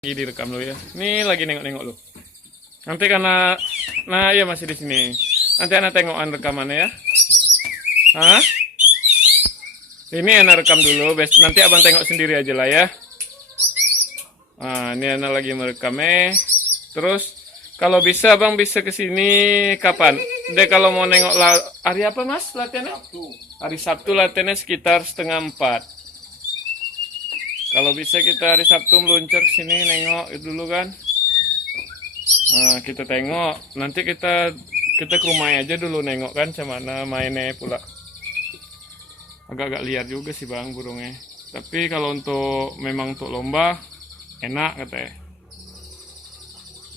Lagi direkam lo ya. Nih lagi nengok-nengok lo. Nanti karena, nah iya masih di sini. Nanti anak tengokan rekamannya ya. Hah? Ini anak rekam dulu. Nanti abang tengok sendiri aja lah ya. Nah, ini anak lagi merekamnya. Terus kalau bisa abang bisa ke sini kapan? Deh kalau mau nengok hari apa mas latihannya? Sabtu. Hari Sabtu latihannya sekitar 3:30. Kalau bisa kita hari Sabtu meluncur ke sini nengok dulu kan. Nah, kita tengok. Nanti kita ke rumah aja dulu nengok kan mana mainnya pula. Agak-agak liar juga sih bang burungnya. Tapi kalau memang untuk lomba enak katanya.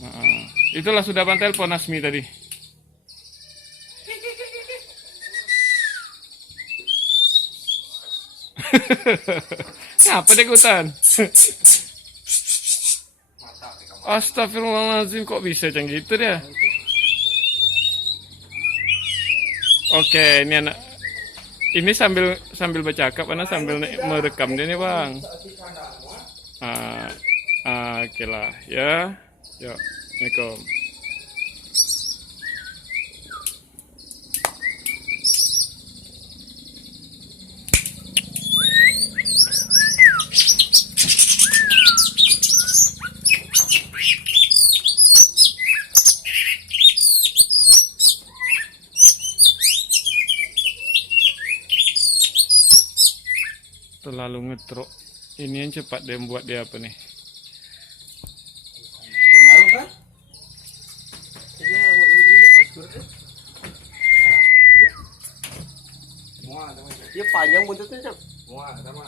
Nah, itulah sudah bang telepon Asmi tadi. Apa deh hutan? Astagfirullahaladzim, kok bisa yang gitu dia? Oke, ini anak. Ini sambil bercakap, karena sambil merekam dia nih bang. Oke lah, ya. Yuk, assalamualaikum. Terlalu ngetrok. Ini yang cepat dia buat dia apa nih? Pengaruh kan? Dia panjang buntutnya, Cak. Muat, sama.